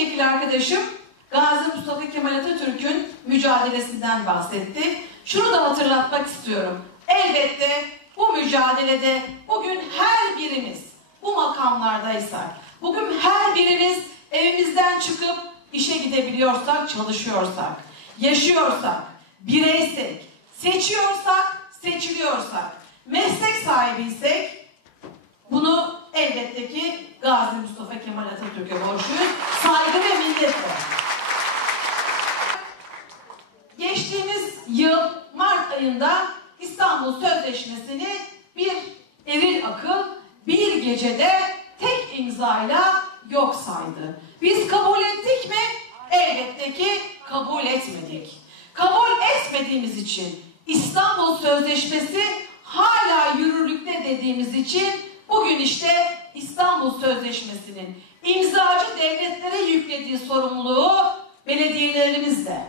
milletvekili arkadaşım Gazi Mustafa Kemal Atatürk'ün mücadelesinden bahsetti. Şunu da hatırlatmak istiyorum. Elbette bu mücadelede bugün her birimiz bu makamlardaysak, bugün her birimiz evimizden çıkıp işe gidebiliyorsak, çalışıyorsak, yaşıyorsak, bireysek, seçiyorsak, seçiliyorsak, meslek sahibiysek bunu elbette ki Gazi Mustafa Kemal Atatürk'e borçluyuz. Saygı ve minnetle. Geçtiğimiz yıl Mart ayında İstanbul Sözleşmesi'ni bir eril akıl bir gecede tek imzayla yok saydı. Biz kabul ettik mi? Elbette ki kabul etmedik. Kabul etmediğimiz için İstanbul Sözleşmesi hala yürürlükte dediğimiz için bugün işte İstanbul Sözleşmesi'nin imzacı devletlere yüklediği sorumluluğu belediyelerimizle,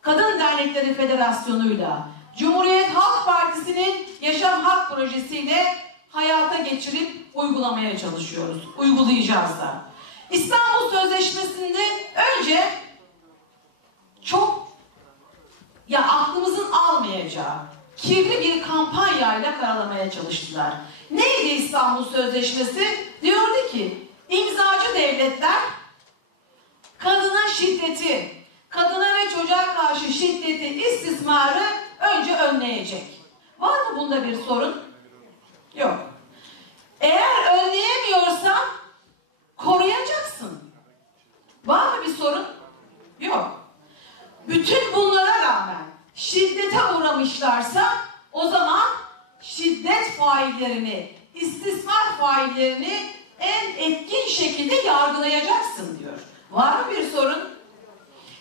Kadın Dernekleri Federasyonu'yla, Cumhuriyet Halk Partisi'nin Yaşam Hak Projesi'yle hayata geçirip uygulamaya çalışıyoruz. Uygulayacağız da. İstanbul Sözleşmesi'nde önce çok ya aklımızın almayacağı kirli bir kampanyayla karalamaya çalıştılar. Neydi İstanbul Sözleşmesi? Diyordu ki imzacı devletler kadına şiddeti, kadına ve çocuğa karşı şiddeti, istismarı önce önleyecek. Var mı bunda bir sorun? Yok. Eğer önleyemiyorsan koruyacaksın. Var mı bir sorun? Yok. Bütün bunlara rağmen şiddete uğramışlarsa o zaman şiddet faillerini, istismar faillerini en etkin şekilde yargılayacaksın diyor. Var mı bir sorun?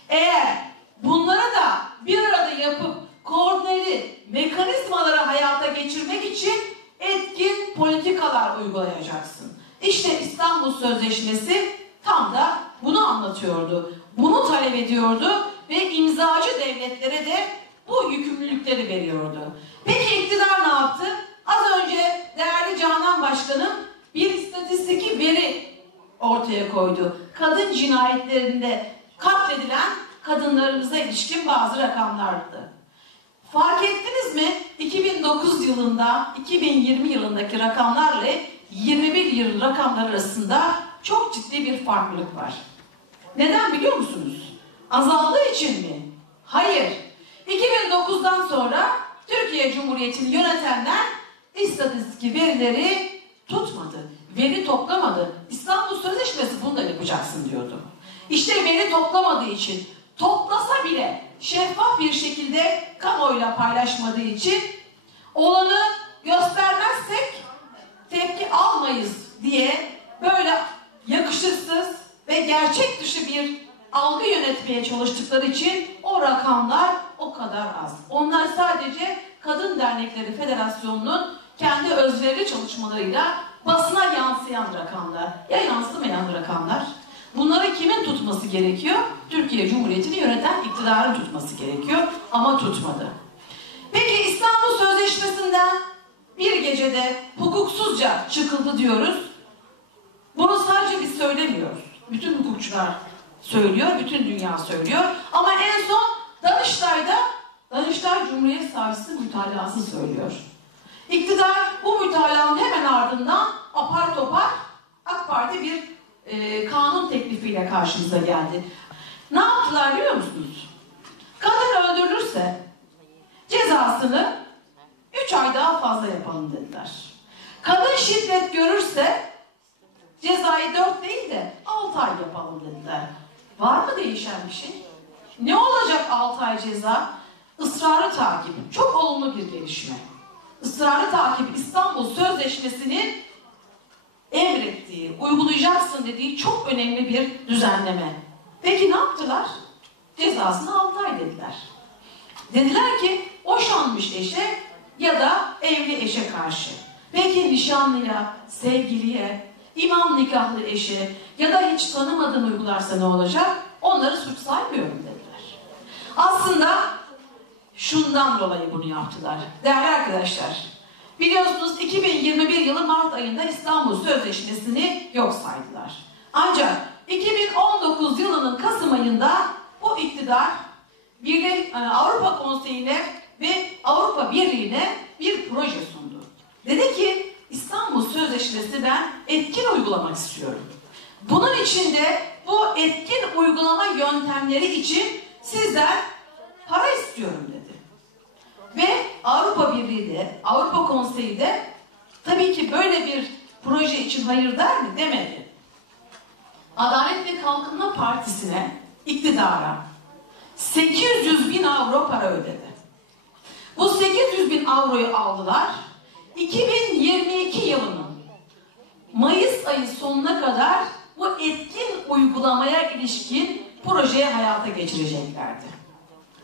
Eğer bunları da bir arada yapıp koordineli mekanizmaları hayata geçirmek için etkin politikalar uygulayacaksın. İşte İstanbul Sözleşmesi tam da bunu anlatıyordu. Bunu talep ediyordu ve imzacı devletlere de bu yükümlülükleri veriyordu. Peki iktidar ne yaptı? Az önce değerli Canan Başkanım bir istatistik veri ortaya koydu. Kadın cinayetlerinde katledilen kadınlarımıza ilişkin bazı rakamlardı. Fark ettiniz mi? 2009 yılında 2020 yılındaki rakamlarla 21 yıl rakamlar arasında çok ciddi bir farklılık var. Neden biliyor musunuz? Azaldığı için mi? Hayır. 2009'dan sonra Türkiye Cumhuriyeti'ni yönetenler istatistik verileri tutmadı. Veri toplamadı. İstanbul Sözleşmesi bunu da yapacaksın diyordu. İşte veri toplamadığı için toplasa bile şeffaf bir şekilde kamuoyuyla paylaşmadığı için olanı göstermezsek tepki almayız diye böyle yakışıksız ve gerçek dışı bir algı yönetmeye çalıştıkları için o rakamlar o kadar az. Onlar sadece Kadın Dernekleri Federasyonu'nun kendi özverili çalışmalarıyla basına yansıyan rakamlar. Ya yansımayan rakamlar? Bunları kimin tutması gerekiyor? Türkiye Cumhuriyeti'ni yöneten iktidarın tutması gerekiyor ama tutmadı. Peki İstanbul Sözleşmesi'nden bir gecede hukuksuzca çıkıldı diyoruz. Bunu sadece biz söylemiyoruz. Bütün hukukçular söylüyor, bütün dünya söylüyor. Ama en son Danıştay'da Danıştay Cumhuriyet Savcısı mütalası söylüyor. İktidar bu mütalanın hemen ardından apar topar AK Parti bir e, teklifiyle karşımıza geldi. Ne yaptılar biliyor musunuz? Kadın öldürülürse cezasını 3 ay daha fazla yapalım dediler. Kadın şiddet görürse cezayı 4 değil de 6 ay yapalım dediler. Var mı değişen bir şey? Ne olacak 6 ay ceza? Israrı takip. Çok olumlu bir gelişme. Israrı takip İstanbul Sözleşmesi'nin emrettiği, uygulayacaksın dediği çok önemli bir düzenleme. Peki ne yaptılar? Cezasını 6 ay dediler. Dediler ki boşanmış eşe ya da evli eşe karşı. Peki nişanlıya, sevgiliye, imam nikahlı eşe ya da hiç tanımadan uygularsa ne olacak? Onları suç saymıyorum dediler. Aslında şundan dolayı bunu yaptılar. Değerli arkadaşlar, Biliyorsunuz 2021 yılı Mart ayında İstanbul Sözleşmesi'ni yok saydılar. Ancak 2019 yılının Kasım ayında bu iktidar Birle, e, Avrupa Konseyi'ne ve Avrupa Birliği'ne bir proje sundu. Dedi ki İstanbul Sözleşmesi ben etkin uygulamak istiyorum. Bunun içinde bu etkin uygulama yöntemleri için sizden para istiyorum dedi. Ve Avrupa Birliği de, Avrupa Konseyi de tabii ki böyle bir proje için hayır der mi? Demedi. Adalet ve Kalkınma Partisi'ne, iktidara 800 bin avro para ödedi. Bu 800 bin avroyu aldılar. 2022 yılının Mayıs ayı sonuna kadar bu etkin uygulamaya ilişkin projeyi hayata geçireceklerdi.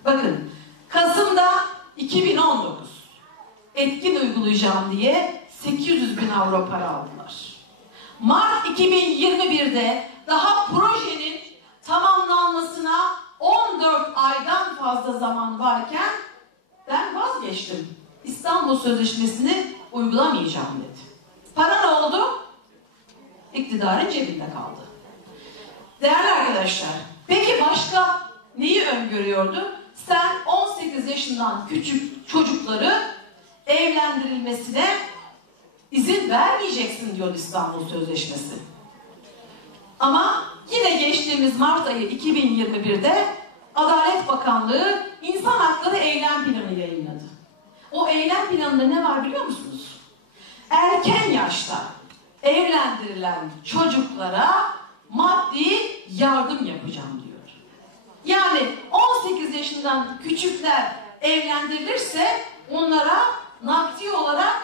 Bakın Kasım'da 2019 etkin uygulayacağım diye 800 bin avro para aldılar. Mart 2021'de daha projenin tamamlanmasına 14 aydan fazla zaman varken ben vazgeçtim. İstanbul Sözleşmesi'ni uygulamayacağım dedi. Para ne oldu? İktidarın cebinde kaldı. Değerli arkadaşlar, peki başka neyi öngörüyordu? Sen 18 yaşından küçük çocukları evlendirilmesine izin vermeyeceksin diyor İstanbul Sözleşmesi. Ama yine geçtiğimiz Mart ayı 2021'de Adalet Bakanlığı İnsan Hakları Eylem Planı yayınladı. O eylem planında ne var biliyor musunuz? Erken yaşta evlendirilen çocuklara maddi yardım yapacağım diyor. Yani 18 yaşından küçükler evlendirilirse onlara nakdi olarak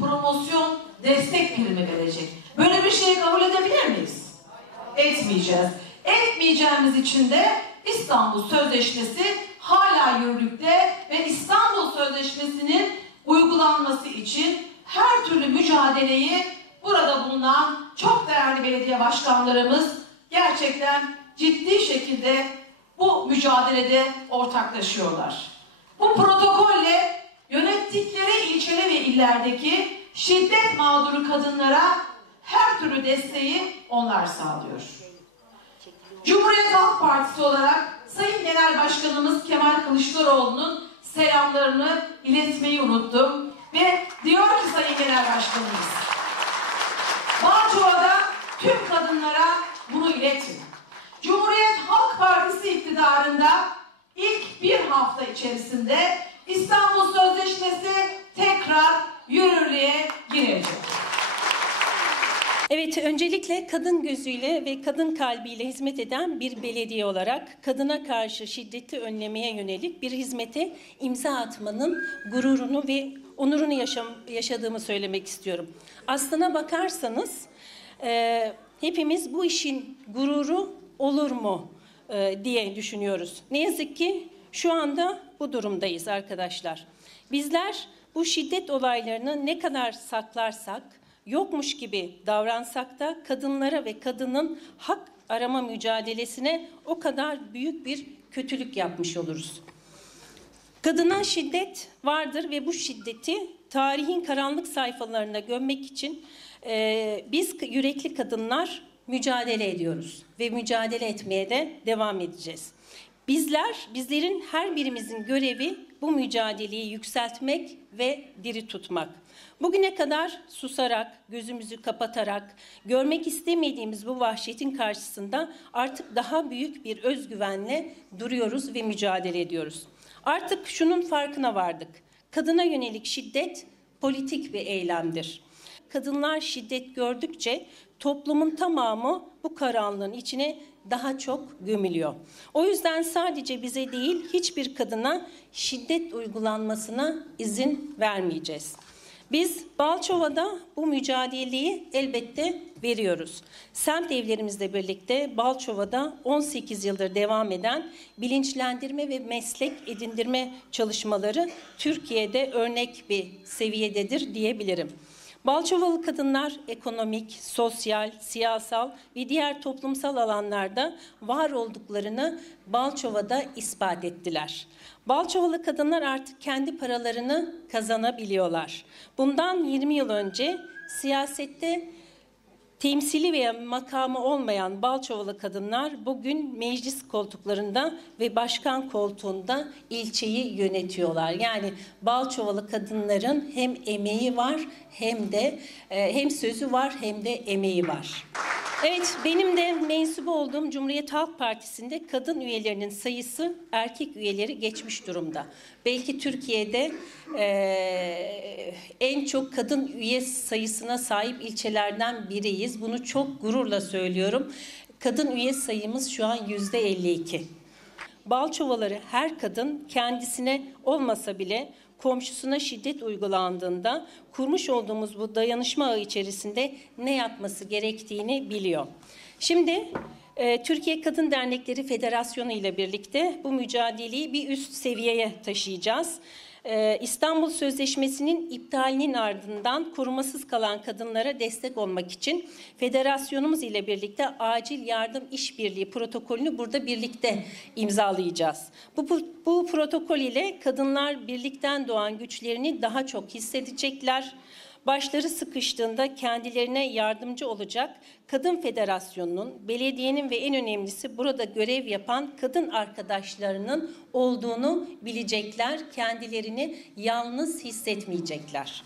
promosyon destek primi verecek. Böyle bir şeyi kabul edebilir miyiz? Etmeyeceğiz. Etmeyeceğimiz için de İstanbul Sözleşmesi hala yürürlükte ve İstanbul Sözleşmesi'nin uygulanması için her türlü mücadeleyi burada bulunan çok değerli belediye başkanlarımız gerçekten ciddi şekilde bu mücadelede ortaklaşıyorlar. Bu protokolle yönettikleri ilçede ve illerdeki şiddet mağduru kadınlara her türlü desteği onlar sağlıyor. Cumhuriyet Halk Partisi olarak Sayın Genel Başkanımız Kemal Kılıçdaroğlu'nun selamlarını iletmeyi unuttum. Ve diyor ki Sayın Genel Başkanımız, Bağçova'da tüm kadınlara bunu iletin. Cumhuriyet Halk Partisi iktidarında ilk bir hafta içerisinde İstanbul Sözleşmesi tekrar yürürlüğe girecek. Evet, öncelikle kadın gözüyle ve kadın kalbiyle hizmet eden bir belediye olarak kadına karşı şiddeti önlemeye yönelik bir hizmete imza atmanın gururunu ve onurunu yaşam, yaşadığımı söylemek istiyorum. Aslına bakarsanız e, hepimiz bu işin gururu olur mu e, diye düşünüyoruz. Ne yazık ki şu anda bu durumdayız arkadaşlar. Bizler bu şiddet olaylarını ne kadar saklarsak, yokmuş gibi davransak da kadınlara ve kadının hak arama mücadelesine o kadar büyük bir kötülük yapmış oluruz. Kadına şiddet vardır ve bu şiddeti tarihin karanlık sayfalarına gömmek için e, biz yürekli kadınlar mücadele ediyoruz ve mücadele etmeye de devam edeceğiz. Bizler, bizlerin her birimizin görevi bu mücadeleyi yükseltmek ve diri tutmak. Bugüne kadar susarak, gözümüzü kapatarak, görmek istemediğimiz bu vahşetin karşısında artık daha büyük bir özgüvenle duruyoruz ve mücadele ediyoruz. Artık şunun farkına vardık. Kadına yönelik şiddet politik bir eylemdir. Kadınlar şiddet gördükçe toplumun tamamı bu karanlığın içine daha çok gömülüyor. O yüzden sadece bize değil hiçbir kadına şiddet uygulanmasına izin vermeyeceğiz. Biz Balçova'da bu mücadeleyi elbette veriyoruz. Semt evlerimizle birlikte Balçova'da 18 yıldır devam eden bilinçlendirme ve meslek edindirme çalışmaları Türkiye'de örnek bir seviyededir diyebilirim. Balçovalı kadınlar ekonomik, sosyal, siyasal ve diğer toplumsal alanlarda var olduklarını Balçova'da ispat ettiler. Balçovalı kadınlar artık kendi paralarını kazanabiliyorlar. Bundan 20 yıl önce siyasette Temsili veya makamı olmayan Balçovalı kadınlar bugün meclis koltuklarında ve başkan koltuğunda ilçeyi yönetiyorlar. Yani Balçovalı kadınların hem emeği var hem de e, hem sözü var hem de emeği var. Evet, benim de mensup olduğum Cumhuriyet Halk Partisi'nde kadın üyelerinin sayısı erkek üyeleri geçmiş durumda. Belki Türkiye'de e, en çok kadın üye sayısına sahip ilçelerden biriyiz. Bunu çok gururla söylüyorum. Kadın üye sayımız şu an yüzde 52. Balçovaları her kadın kendisine olmasa bile komşusuna şiddet uygulandığında kurmuş olduğumuz bu dayanışma ağı içerisinde ne yapması gerektiğini biliyor. Şimdi e, Türkiye Kadın Dernekleri Federasyonu ile birlikte bu mücadeleyi bir üst seviyeye taşıyacağız. Ee, İstanbul Sözleşmesi'nin iptalinin ardından korumasız kalan kadınlara destek olmak için federasyonumuz ile birlikte acil yardım işbirliği protokolünü burada birlikte imzalayacağız. Bu, bu, bu protokol ile kadınlar birlikten doğan güçlerini daha çok hissedecekler. Başları sıkıştığında kendilerine yardımcı olacak Kadın Federasyonu'nun, belediyenin ve en önemlisi burada görev yapan kadın arkadaşlarının olduğunu bilecekler. Kendilerini yalnız hissetmeyecekler.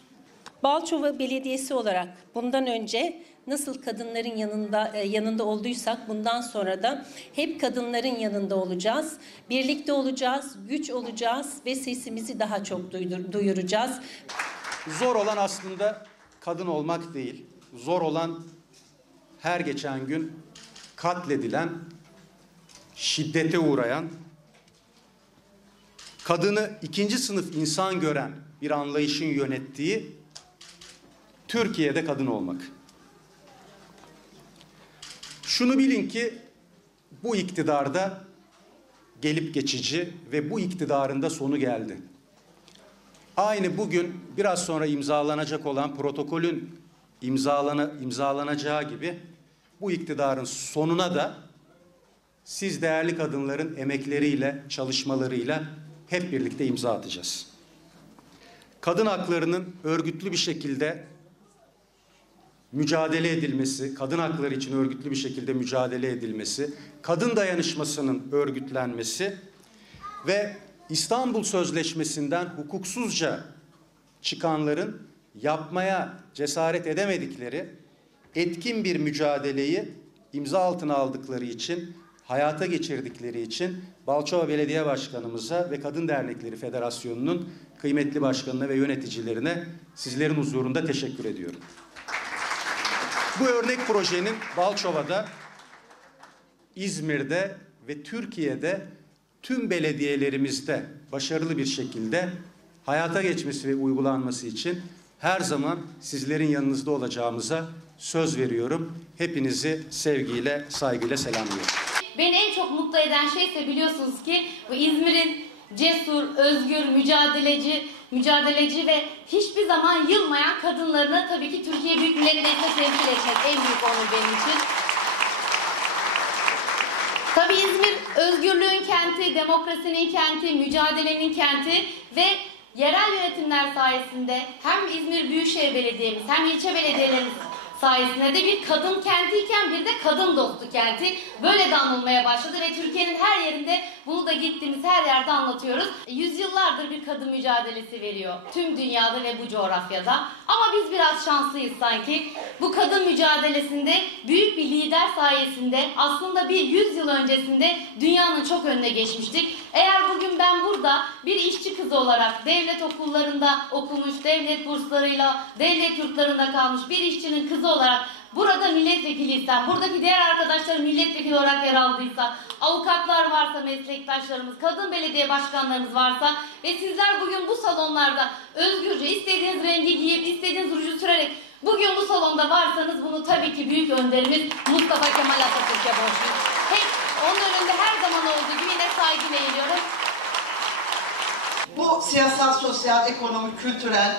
Balçova Belediyesi olarak bundan önce nasıl kadınların yanında e, yanında olduysak bundan sonra da hep kadınların yanında olacağız. Birlikte olacağız, güç olacağız ve sesimizi daha çok duyuracağız. Zor olan aslında kadın olmak değil. Zor olan her geçen gün katledilen, şiddete uğrayan, kadını ikinci sınıf insan gören bir anlayışın yönettiği Türkiye'de kadın olmak. Şunu bilin ki bu iktidarda gelip geçici ve bu iktidarın da sonu geldi. Aynı bugün biraz sonra imzalanacak olan protokolün imzalana, imzalanacağı gibi bu iktidarın sonuna da siz değerli kadınların emekleriyle, çalışmalarıyla hep birlikte imza atacağız. Kadın haklarının örgütlü bir şekilde mücadele edilmesi, kadın hakları için örgütlü bir şekilde mücadele edilmesi, kadın dayanışmasının örgütlenmesi ve İstanbul Sözleşmesi'nden hukuksuzca çıkanların yapmaya cesaret edemedikleri etkin bir mücadeleyi imza altına aldıkları için, hayata geçirdikleri için Balçova Belediye Başkanımıza ve Kadın Dernekleri Federasyonu'nun kıymetli başkanına ve yöneticilerine sizlerin huzurunda teşekkür ediyorum. Bu örnek projenin Balçova'da, İzmir'de ve Türkiye'de tüm belediyelerimizde başarılı bir şekilde hayata geçmesi ve uygulanması için her zaman sizlerin yanınızda olacağımıza söz veriyorum. Hepinizi sevgiyle, saygıyla selamlıyorum. Beni en çok mutlu eden şey ise biliyorsunuz ki bu İzmir'in cesur, özgür, mücadeleci, mücadeleci ve hiçbir zaman yılmayan kadınlarını tabii ki Türkiye Büyük Millet Meclisi'ne temsil etmek en büyük onur benim için. Tabii İzmir özgürlüğün kenti, demokrasinin kenti, mücadelenin kenti ve yerel yönetimler sayesinde hem İzmir Büyükşehir Belediye'miz hem ilçe belediyelerimiz sayesinde de bir kadın kentiyken bir de kadın dostu kenti böyle de anılmaya başladı ve Türkiye'nin her yerinde bunu da gittiğimiz her yerde anlatıyoruz. Yüzyıllardır bir kadın mücadelesi veriyor tüm dünyada ve bu coğrafyada. Ama biz biraz şanslıyız sanki. Bu kadın mücadelesinde büyük bir lider sayesinde aslında bir yüzyıl öncesinde dünyanın çok önüne geçmiştik. Eğer bugün ben burada bir işçi kızı olarak devlet okullarında okumuş, devlet burslarıyla, devlet yurtlarında kalmış bir işçinin kızı olarak burada milletvekiliysem, buradaki diğer arkadaşlarım milletvekili olarak yer aldıysa, avukatlar varsa meslektaşlarımız, kadın belediye başkanlarımız varsa ve sizler bugün bu salonlarda özgürce istediğiniz rengi giyip istediğiniz ruju sürerek bugün bu salonda varsanız bunu tabii ki büyük önderimiz Mustafa Kemal Atatürk'e borçluyuz. Hep onun önünde her zaman olduğu gibi saygıyla eğiliyorum. Bu siyasal, sosyal, ekonomik, kültürel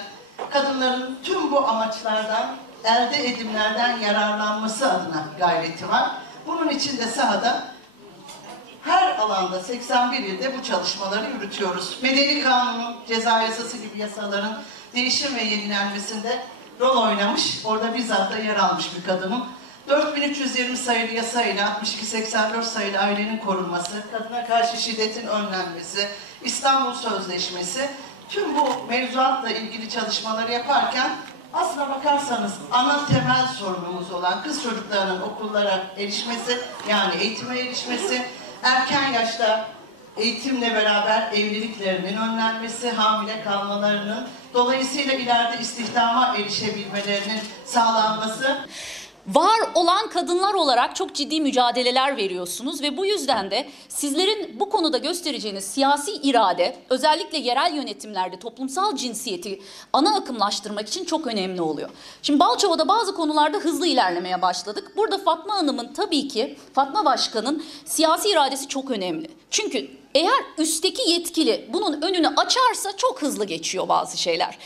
kadınların tüm bu amaçlardan elde edimlerden yararlanması adına gayreti var. Bunun için de sahada her alanda 81 ilde bu çalışmaları yürütüyoruz. Medeni Kanunu, ceza yasası gibi yasaların değişim ve yenilenmesinde rol oynamış, orada bizzat da yer almış bir kadının. 4320 sayılı yasayla 6284 sayılı ailenin korunması, kadına karşı şiddetin önlenmesi, İstanbul Sözleşmesi tüm bu mevzuatla ilgili çalışmaları yaparken aslına bakarsanız ana temel sorunumuz olan kız çocuklarının okullara erişmesi yani eğitime erişmesi, erken yaşta eğitimle beraber evliliklerinin önlenmesi, hamile kalmalarının, dolayısıyla ileride istihdama erişebilmelerinin sağlanması Var olan kadınlar olarak çok ciddi mücadeleler veriyorsunuz ve bu yüzden de sizlerin bu konuda göstereceğiniz siyasi irade özellikle yerel yönetimlerde toplumsal cinsiyeti ana akımlaştırmak için çok önemli oluyor. Şimdi Balçova'da bazı konularda hızlı ilerlemeye başladık. Burada Fatma Hanım'ın tabii ki Fatma Başkan'ın siyasi iradesi çok önemli. Çünkü eğer üstteki yetkili bunun önünü açarsa çok hızlı geçiyor bazı şeyler.